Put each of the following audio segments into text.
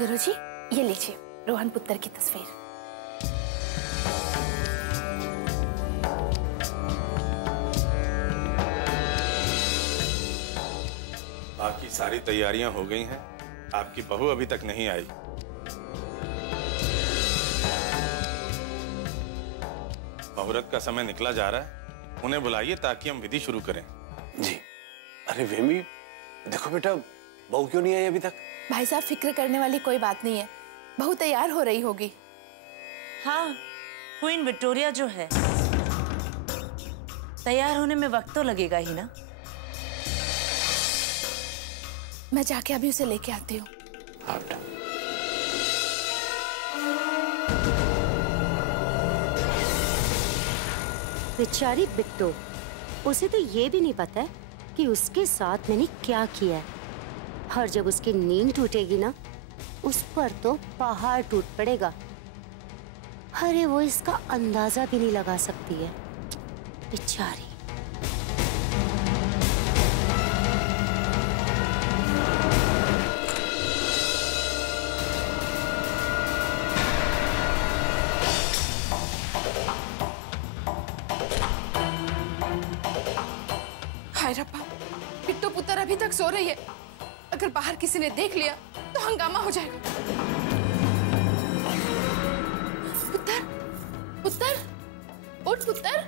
गुरुजी, ये लीजिए रोहन पुत्र की तस्वीर। बाकी सारी तैयारियां हो गई हैं, आपकी बहू अभी तक नहीं आई। मुहूर्त का समय निकला जा रहा है, उन्हें बुलाइए ताकि हम विधि शुरू करें। जी। अरे वेमी, देखो बेटा, बहू क्यों नहीं आई अभी तक? भाई साहब, फिक्र करने वाली कोई बात नहीं है, बहू तैयार हो रही होगी। हाँ, क्वीन विक्टोरिया जो है, तैयार होने में वक्त तो लगेगा ही ना। मैं जाके अभी उसे लेके आती हूँ। हाँ बेटा। बेचारी बिट्टो, उसे तो ये भी नहीं पता है कि उसके साथ मैंने क्या किया है। और जब उसकी नींद टूटेगी ना, उस पर तो पहाड़ टूट पड़ेगा। अरे वो इसका अंदाजा भी नहीं लगा सकती है बेचारी। हाय रब्बा, बिट्टू पुत्र अभी तक सो रही है। अगर बाहर किसी ने देख लिया तो हंगामा हो जाएगा। पुत्र, पुत्र, उठ पुत्र,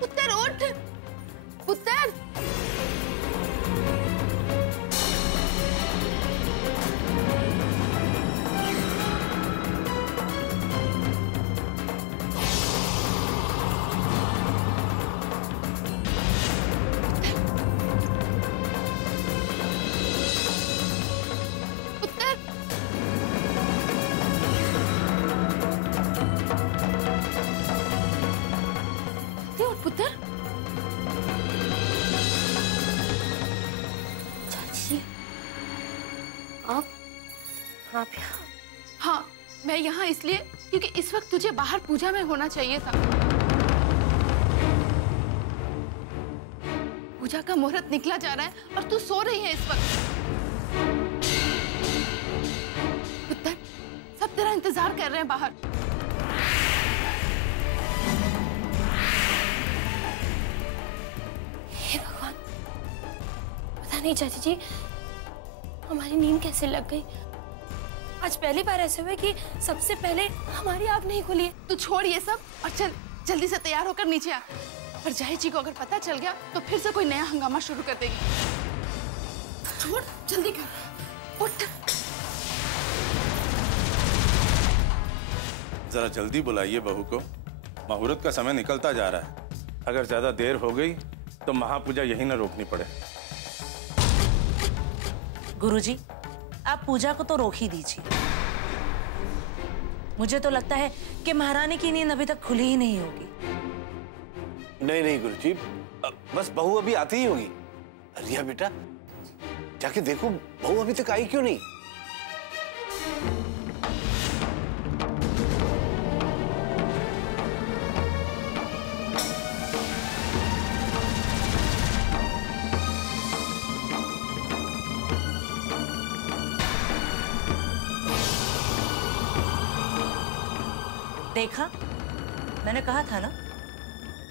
पुत्र उठ, पुत्र। हाँ, मैं यहाँ इसलिए क्योंकि इस वक्त तुझे बाहर पूजा में होना चाहिए था। पूजा का मुहूर्त निकला जा रहा है और तू सो रही है इस वक्त। पुत्र, सब तेरा इंतजार कर रहे हैं बाहर। हे भगवान, पता नहीं चाची जी हमारी नींद कैसे लग गई। आज पहली बार ऐसे हुए कि सबसे पहले हमारी आँख नहीं खुली है। तू छोड़ ये सब और चल जल्दी से तैयार होकर नीचे आ। और जाहिर जी को अगर पता चल गया तो फिर से कोई नया हंगामा शुरू कर देगी। छोड़, जल्दी कर, उठ। जरा जल्दी बुलाइए बहू को, मुहूर्त का समय निकलता जा रहा है। अगर ज्यादा देर हो गई तो महापूजा यहीं न रोकनी पड़े। गुरुजी, आप पूजा को तो रोक ही दीजिए। मुझे तो लगता है कि महारानी की नींद अभी तक खुली ही नहीं होगी। नहीं नहीं गुरुजी, बस बहू अभी आती ही होगी। रिया बेटा, जाके देखो बहू अभी तक आई क्यों नहीं। देखा, मैंने कहा था ना,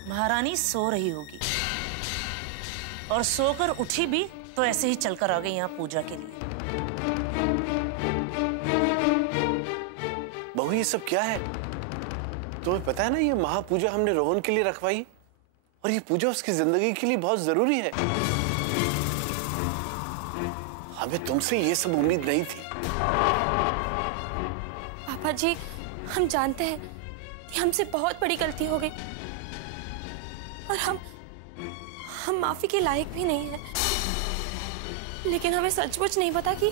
महारानी सो रही होगी। और सोकर उठी भी तो ऐसे ही चलकर आ गई यहाँ पूजा के लिए। बहू, ये सब क्या है? तुम्हें पता है ना, ये महापूजा हमने रोहन के लिए रखवाई और ये पूजा उसकी जिंदगी के लिए बहुत जरूरी है। हमें तुमसे ये सब उम्मीद नहीं थी। पापा जी, हम जानते हैं कि हमसे बहुत बड़ी गलती हो गई और हम माफी के लायक भी नहीं हैं। लेकिन हमें सचमुच नहीं पता कि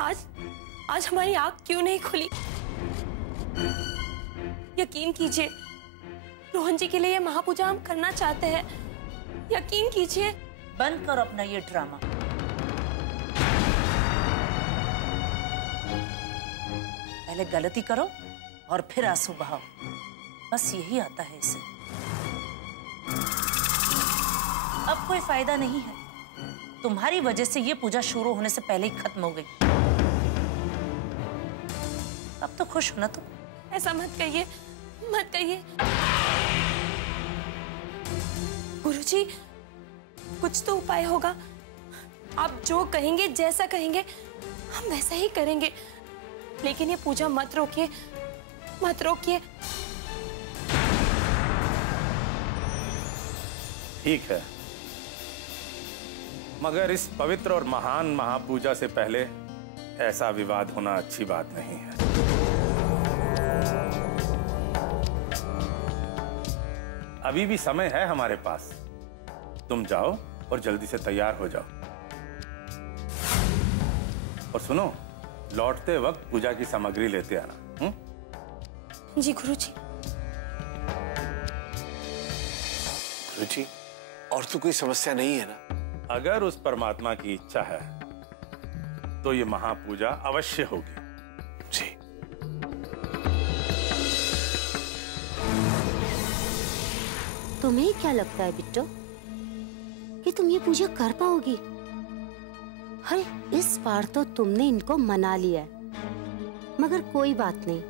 आज हमारी आंख क्यों नहीं खुली। यकीन कीजिए, रोहन जी के लिए ये महापूजा हम करना चाहते हैं। यकीन कीजिए। बंद करो अपना ये ड्रामा। पहले गलती करो और फिर आंसू बहाओ, बस यही आता है इसे। अब कोई फायदा नहीं है, तुम्हारी वजह से ये पूजा शुरू होने से पहले ही खत्म हो गई। अब तो खुश हो ना तुम? ऐसा मत कहिए, मत कहिए। गुरुजी, कुछ तो उपाय होगा। आप जो कहेंगे, जैसा कहेंगे, हम वैसा ही करेंगे। लेकिन ये पूजा मत रोकिए, मत रोकिए। ठीक है, मगर इस पवित्र और महान महापूजा से पहले ऐसा विवाद होना अच्छी बात नहीं है। अभी भी समय है हमारे पास। तुम जाओ और जल्दी से तैयार हो जाओ। और सुनो, लौटते वक्त पूजा की सामग्री लेते आना। जी गुरुजी। गुरुजी, और तो कोई समस्या नहीं है ना? अगर उस परमात्मा की इच्छा है तो ये महापूजा अवश्य होगी। जी। तुम्हें क्या लगता है बिट्टो कि तुम ये पूजा कर पाओगी? अरे इस बार तो तुमने इनको मना लिया है, मगर कोई बात नहीं,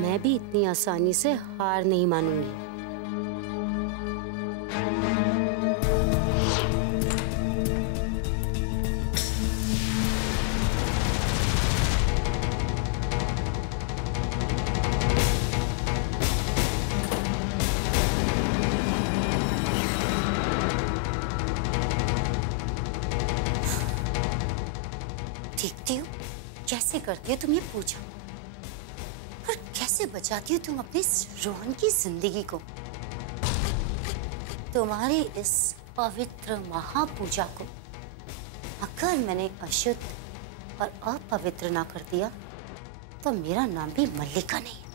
मैं भी इतनी आसानी से हार नहीं मानूंगी। देखती हो कैसे करती हो तुम ये पूजा, और कैसे बचाती हो तुम अपने रोहन की जिंदगी को। तुम्हारी इस पवित्र महापूजा को अगर मैंने अशुद्ध और अपवित्र ना कर दिया तो मेरा नाम भी मल्लिका नहीं।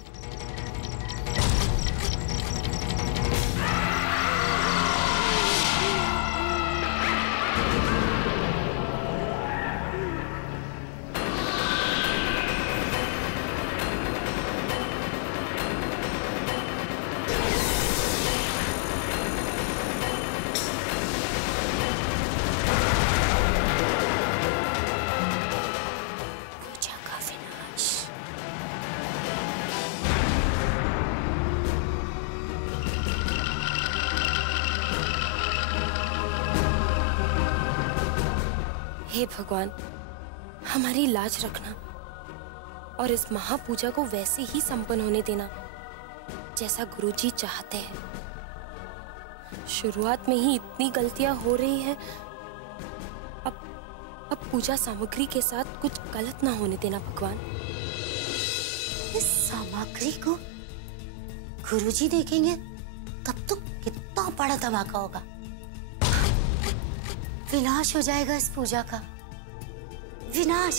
हे भगवान, हमारी लाज रखना और इस महापूजा को वैसे ही संपन्न होने देना जैसा गुरुजी चाहते हैं। शुरुआत में ही इतनी गलतियां हो रही हैं, अब पूजा सामग्री के साथ कुछ गलत ना होने देना भगवान। इस सामग्री को गुरुजी देखेंगे तब तो कितना बड़ा धमाका होगा। विनाश हो जाएगा इस पूजा का, विनाश।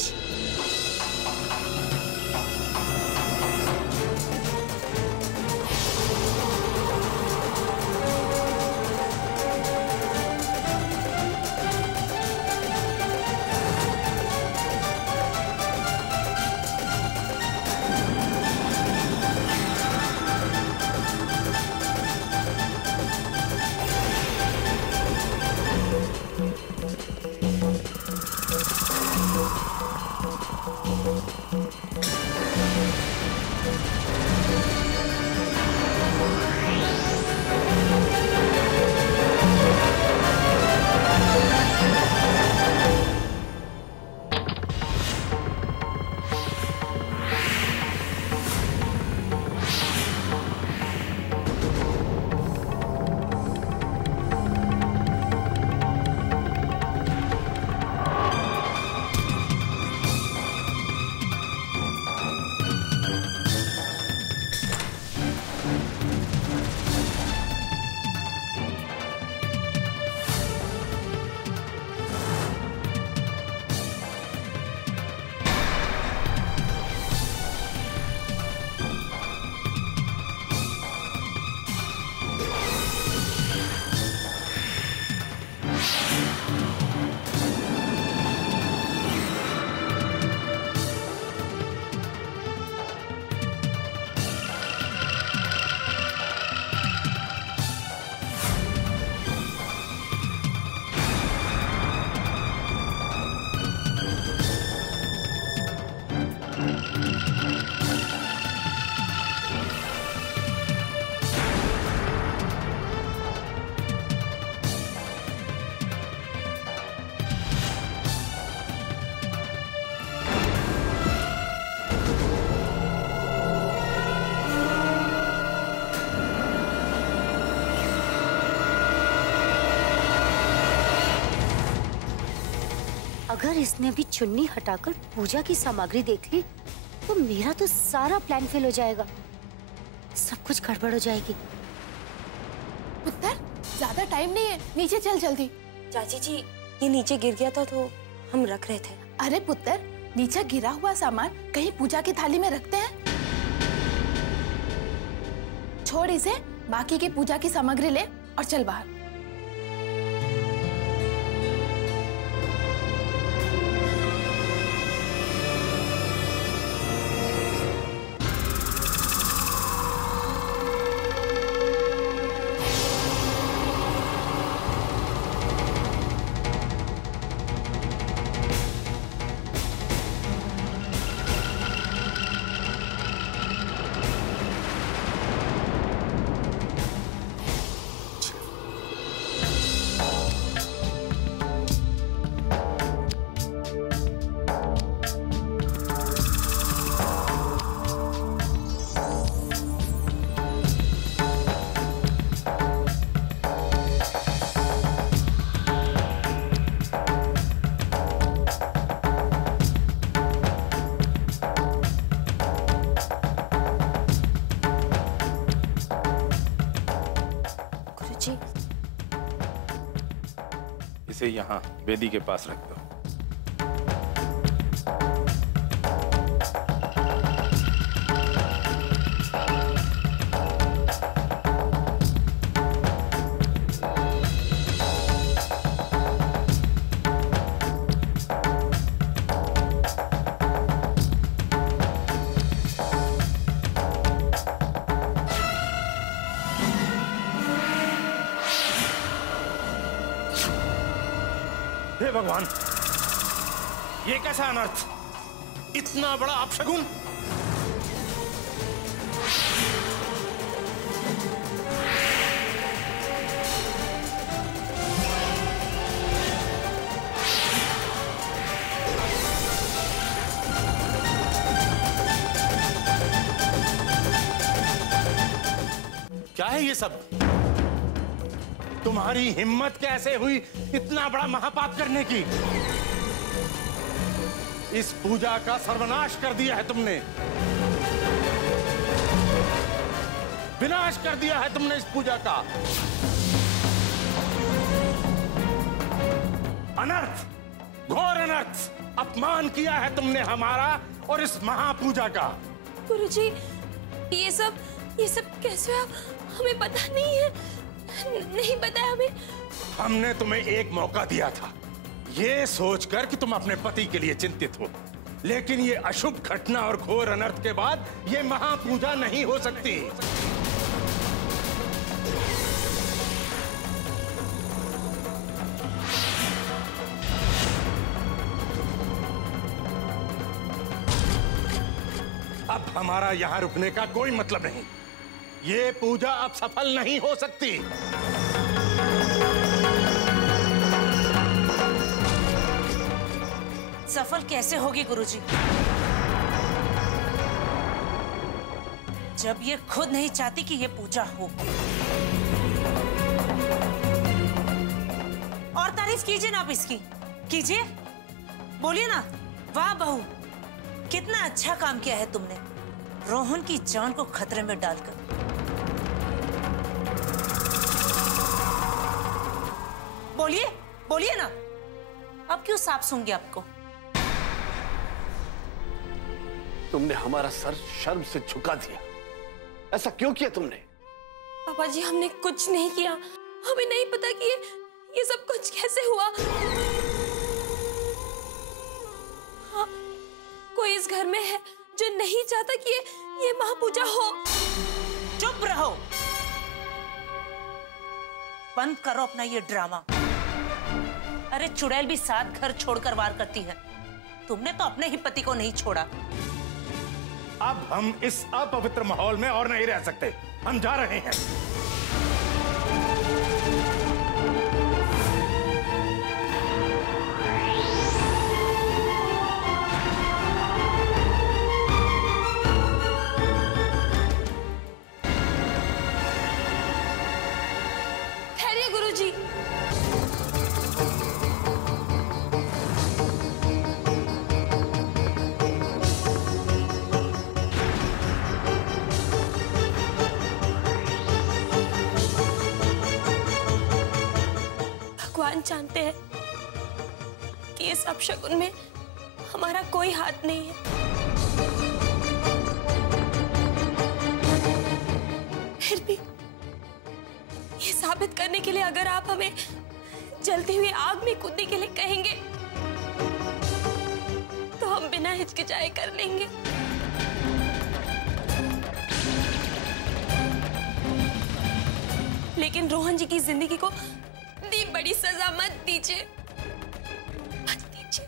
अगर इसने भी चुन्नी हटाकर पूजा की सामग्री देख ली तो मेरा तो सारा प्लान फेल हो जाएगा, सब कुछ गड़बड़ हो जाएगी। पुत्र, ज्यादा टाइम नहीं है, नीचे चल जल्दी। चाची जी, ये नीचे गिर गया था तो हम रख रहे थे। अरे पुत्र, नीचे गिरा हुआ सामान कहीं पूजा की थाली में रखते हैं? छोड़ इसे, बाकी की पूजा की सामग्री ले और चल बाहर। इसे यहाँ वेदी के पास रख दो। हे भगवान, ये कैसा अनर्थ, इतना बड़ा अपशगुन। क्या है ये सब? तुम्हारी हिम्मत कैसे हुई इतना बड़ा महापाप करने की? इस पूजा का सर्वनाश कर दिया है तुमने, विनाश कर दिया है तुमने इस पूजा का। अनर्थ, घोर अनर्थ, अपमान किया है तुमने हमारा और इस महापूजा का। गुरुजी, ये सब कैसे हुआ? हमें पता नहीं है, नहीं बताया हमें। हमने तुम्हें एक मौका दिया था, ये सोचकर कि तुम अपने पति के लिए चिंतित हो, लेकिन ये अशुभ घटना और घोर अनर्थ के बाद ये महापूजा नहीं हो सकती। अब हमारा यहां रुकने का कोई मतलब नहीं, ये पूजा अब सफल नहीं हो सकती। सफल कैसे होगी गुरुजी, जब ये खुद नहीं चाहती कि ये पूजा हो? और तारीफ कीजिए ना आप इसकी, कीजिए, बोलिए ना, वाह बहू, कितना अच्छा काम किया है तुमने, रोहन की जान को खतरे में डालकर। बोलिए, बोलिए ना, अब क्यों साफ सूंगी आपको? तुमने हमारा सर शर्म से झुका दिया, ऐसा क्यों किया तुमने? पापा जी, हमने कुछ नहीं किया, हमें नहीं पता कि ये सब कुछ कैसे हुआ। हाँ, कोई इस घर में है जो नहीं चाहता कि ये महापूजा हो। चुप रहो, बंद करो अपना ये ड्रामा। अरे चुड़ैल भी 7 घर छोड़कर वार करती है, तुमने तो अपने ही पति को नहीं छोड़ा। अब हम इस अपवित्र माहौल में और नहीं रह सकते, हम जा रहे हैं। ठहरिए गुरुजी। भगवान जानते हैं कि इस अपशगुन में हमारा कोई हाथ नहीं है। फिर भी ये साबित करने के लिए अगर आप हमें जलती हुई आग में कूदने के लिए कहेंगे तो हम बिना हिचकिचाए कर लेंगे। लेकिन रोहन जी की जिंदगी को इतनी बड़ी सजा मत दीजिए, मत दीजिए।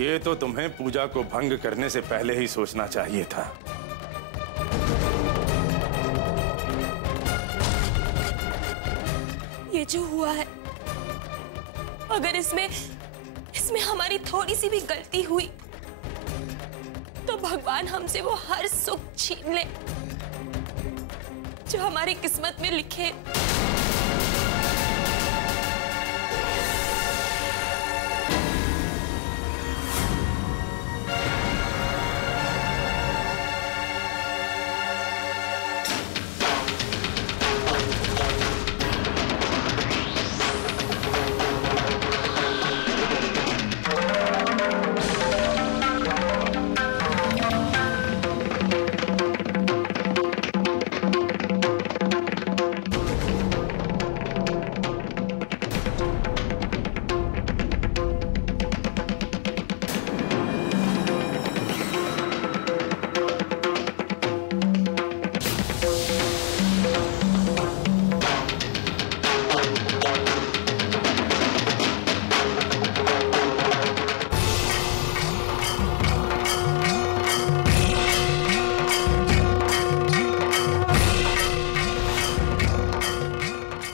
ये तो तुम्हें पूजा को भंग करने से पहले ही सोचना चाहिए था। ये जो हुआ है, अगर इसमें हमारी थोड़ी सी भी गलती हुई तो भगवान हमसे वो हर सुख छीन ले जो हमारी किस्मत में लिखे।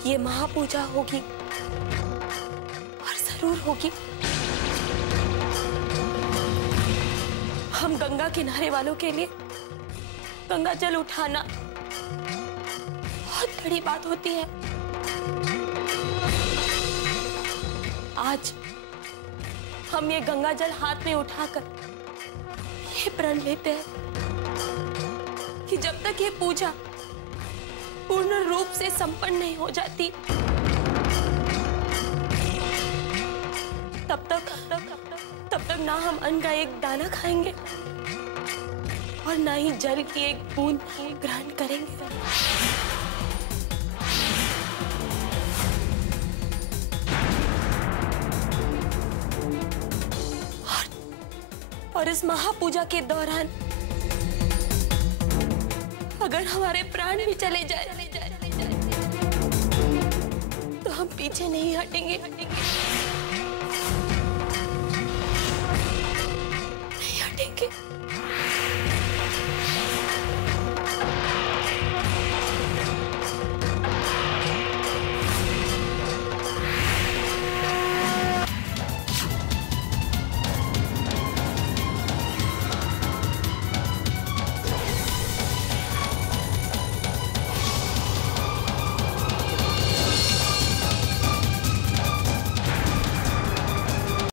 ये महापूजा होगी और जरूर होगी। हम गंगा किनारे वालों के लिए गंगा जल उठाना बहुत बड़ी बात होती है। आज हम ये गंगा जल हाथ में उठाकर ये प्रण लेते हैं कि जब तक ये पूजा पूर्ण रूप से संपन्न नहीं हो जाती तब तक ना हम अन्न का एक दाना खाएंगे और ना ही जल की एक बूंद ग्रहण करेंगे। और इस महापूजा के दौरान अगर हमारे प्राण भी चले जाए तो हम पीछे नहीं हटेंगे, नहीं हटेंगे।